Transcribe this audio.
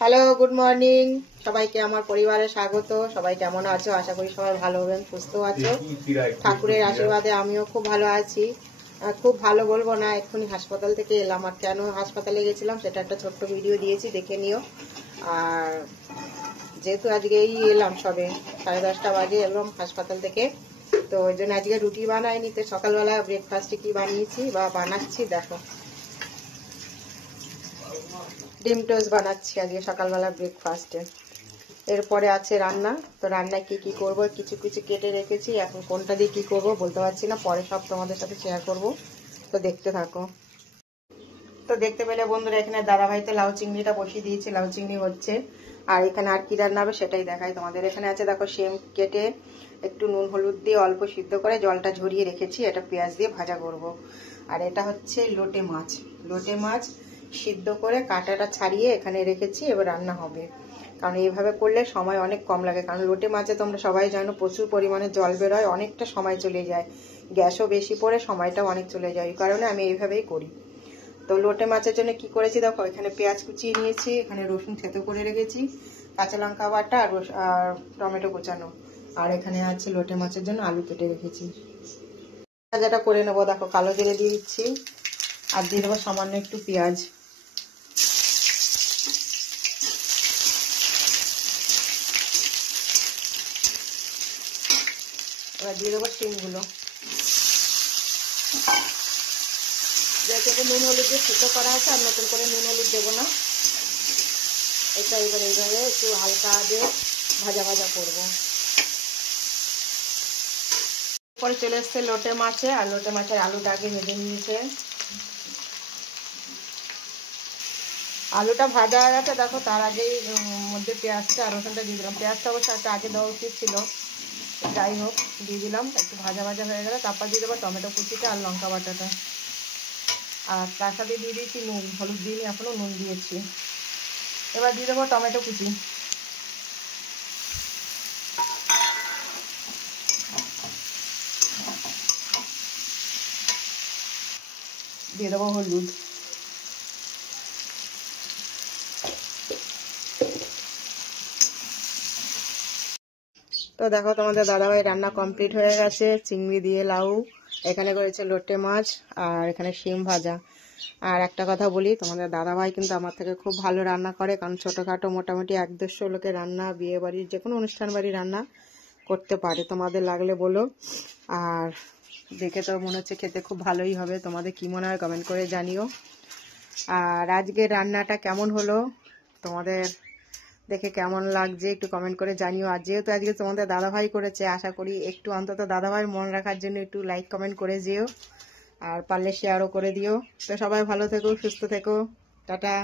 Hello, good morning সবাইকে। আমার পরিবারে স্বাগত। সবাই কেমন আছো? আশা করি সবাই ভালো হবেন, সুস্থ আছো। ঠাকুরের আশীর্বাদে আমিও খুব ভালো আছি। খুব ভালো বলবো না, এক্ষুনি হাসপাতাল থেকে এলাম। আর কেন হাসপাতালে গেছিলাম সেটা একটা ছোট্ট ভিডিও দিয়েছি, দেখে নিও। আর যেহেতু আজকেই এলাম, সবে 10:30 বাজে এলাম হাসপাতাল থেকে, তো ওই জন্য আজকে রুটি বানাইনি। তো সকালবেলা ব্রেকফাস্টে কি বানিয়েছি বা বানাচ্ছি দেখো, ডিম টোস্ট বানাচ্ছি আজকে সকালবেলা ব্রেকফাস্টে। এরপরে আছে রান্না। তো রান্নায় কি কি করব, কিছু কিছু কেটে রেখেছি, এখন কোনটা দিয়ে কি করব বলতে পারছি না, পরে সব তোমাদের সাথে শেয়ার করব। তো দেখতে থাকো। তো দেখতে পেলে বন্ধুরা, এখানে দাদাভাইতে লাউ চিংড়িটা বসিয়ে দিয়েছি, লাউ চিংড়ি হচ্ছে। আর এখানে আর কি রান্না হবে সেটাই দেখাই তোমাদের। এখানে আছে দেখো শিম কেটে একটু নুন হলুদ দিয়ে অল্প সিদ্ধ করে জলটা ঝরিয়ে রেখেছি, এটা পেঁয়াজ দিয়ে ভাজা করব। আর এটা হচ্ছে লোটে মাছ, লোটে মাছ সিদ্ধ করে কাঁটাটা ছাড়িয়ে এখানে রেখেছি, এবার রান্না হবে। কারণ এইভাবে করলে সময় অনেক কম লাগে, কারণ লোটে মাছে তোমরা সবাই জানো প্রচুর পরিমাণে জল বেরোয়, অনেকটা সময় চলে যায়, গ্যাসও বেশি পড়ে, সময়টাও অনেক চলে যায়। এই কারণে আমি এইভাবেই করি। তো লোটে মাছের জন্য কি করেছি দেখো, এখানে পেঁয়াজ কুচিয়ে নিয়েছি, এখানে রসুন থেতো করে রেখেছি, কাঁচা লঙ্কা বাটা আর টমেটো কুচানো। আর এখানে আছে লোটে মাছের জন্য আলু কেটে রেখেছি। যেটা করে নেবো দেখো, কালো জিরে দিয়ে দিচ্ছি, আর দিয়ে দেবো সামান্য একটু পেঁয়াজ। এবার দিয়ে দেবো শিমগুলো, যেহেতু নুন হলুদ দিয়ে সিদ্ধ করা আছে, আর নতুন করে নুন হলুদ দেবো না। এটা এবার এইভাবে একটু হালকা দিয়ে ভাজা ভাজা করবো। পরে চলে এসছে লোটে মাছে, আর লোটে মাছের আলুটা আগে ভেজে নিয়েছে। আলুটা ভাজা হয়ে গেছে দেখো, তার আগেই মধ্যে পেঁয়াজটা আর রসুনটা দিয়ে দিলাম। পেঁয়াজটা অবশ্য একটা আগে দেওয়া উচিত ছিল, যাই হোক দিয়ে দিলাম। একটু ভাজা ভাজা হয়ে গেলে তারপর দিয়ে দেবো টমেটো কুচিটা আর লঙ্কা বাটাটা। আর তার সাথে দিয়ে দিয়েছি নুন, হলুদ দিইনি এখনও, নুন দিয়েছি। এবার দিয়ে দেবো টমেটো কুচি, দিয়ে দেবো হলুদ। তো দেখো তোমাদের দাদাভাই রান্না কমপ্লিট হয়ে গেছে, চিংড়ি দিয়ে লাউ, এখানে করেছে লোটে মাছ, আর এখানে শিম ভাজা। আর একটা কথা বলি, তোমাদের দাদাভাই কিন্তু আমার থেকে খুব ভালো রান্না করে, কারণ ছোটোখাটো মোটামুটি 1-150 লোকের রান্না, বিয়ে বাড়ির যে কোনো অনুষ্ঠান বাড়ির রান্না করতে পারে। তোমাদের লাগলে বলো। আর দেখে তো মনে হচ্ছে খেতে খুব ভালোই হবে, তোমাদের কি মনে হয় কমেন্ট করে জানিও। আর আজকের রান্নাটা কেমন হলো, তোমাদের দেখে কেমন লাগছে একটু কমেন্ট করে জানিও। আর যেহেতু আজকে তোমাদের দাদাভাই করেছে, আশা করি একটু অন্তত দাদাভাইয়ের মন রাখার জন্য একটু লাইক কমেন্ট করে যেও, আর পারলে শেয়ারও করে দিও। তো সবাই ভালো থেকো, সুস্থ থেকো, টাটা।